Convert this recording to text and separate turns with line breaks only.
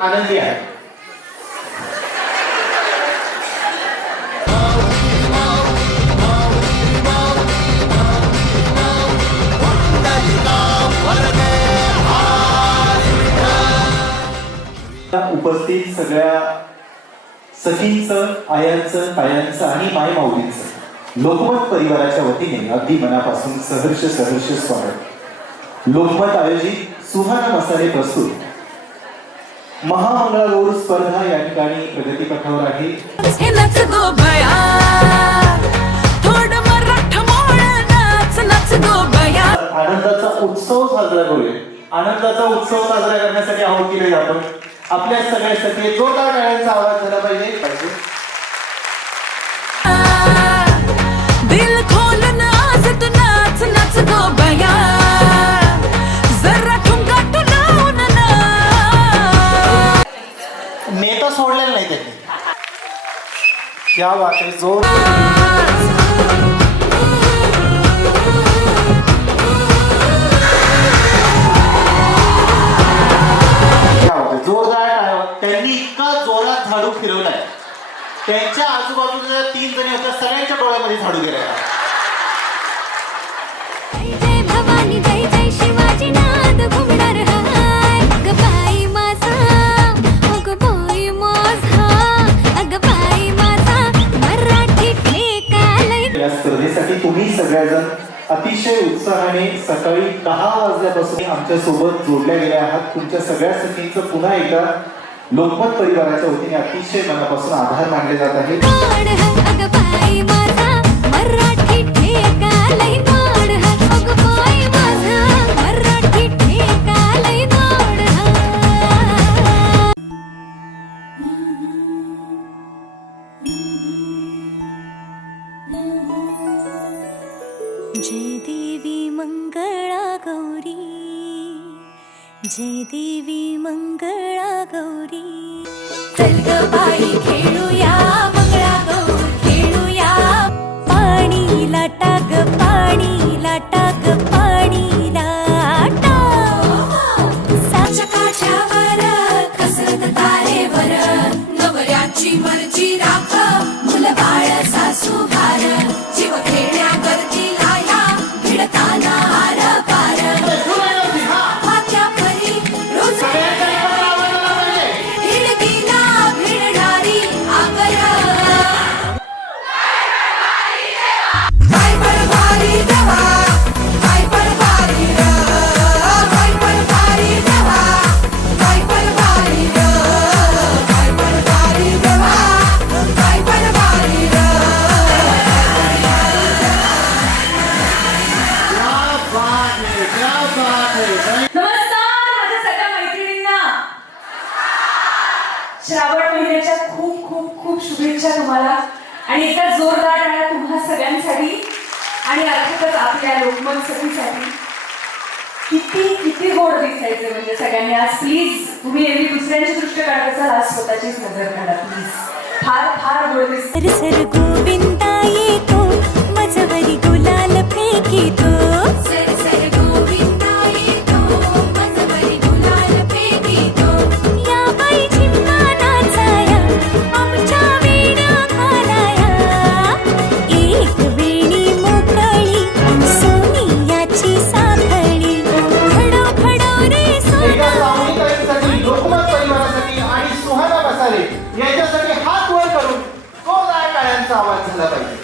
आनंदी आहे. उपस्थित सगळ्या सखींचं आयांचं तायांचं आणि माय माऊलींचं. लोकमत परिवाराच्या वतीने अगदी मनापासून सहर्ष सहर्ष स्वागत. लोकमत आयोजित सुहाना मसाले प्रस्तुत महामंगळागौर स्पर्धा या ठिकाणी प्रगतीपथावर आहे.
हे
आनंदाचा उत्सव साजरा करूया. आनंदाचा उत्सव साजरा करण्यासाठी आहोत की नाही आपण? आपल्या सगळ्यासाठी जोरदार टाळ्यांचा आवाज झाला पाहिजे. क्या बात जो जोर क्या बात आहे. जोरदार टाळ्या. त्यांनी इतका जोरात झाडू फिरवलाय त्यांच्या आजूबाजूला तीन जणी होत्या सगळ्यांच्या डोळ्यामध्ये झाडू गेलाय या स्पर्धेसाठी तुम्ही सगळ्याजण अतिशय उत्साहाने सकाळी दहा वाजल्यापासून आमच्यासोबत जोडल्या गेल्या आहात. तुमच्या सगळ्या सखींचं पुन्हा एकदा लोकमत परिवाराच्या वतीने अतिशय मनापासून आभार मानले जात आहे
जय देवी मंगळा गौरी जय देवी मंगळा गौरी. बाई
शुभेच्छा तुम्हाला. आणि एकदा जोरदार टाळ्या तुम्हा सगळ्यांसाठी. आणि अर्थातच आपल्या लोकमत सभेसाठी. किती किती गोड दिसायचे म्हणजे सगळ्यांनी आज. प्लीज तुम्ही एवढी दुसऱ्यांची दृष्ट काढत असाल आज स्वतःचीच नजर काढा प्लीज फार फार गोड दिसत
गोविंदा येतो मजवरी
जोरदार टाळ्यांचा आवाज झाला पाहिजे पाहिजे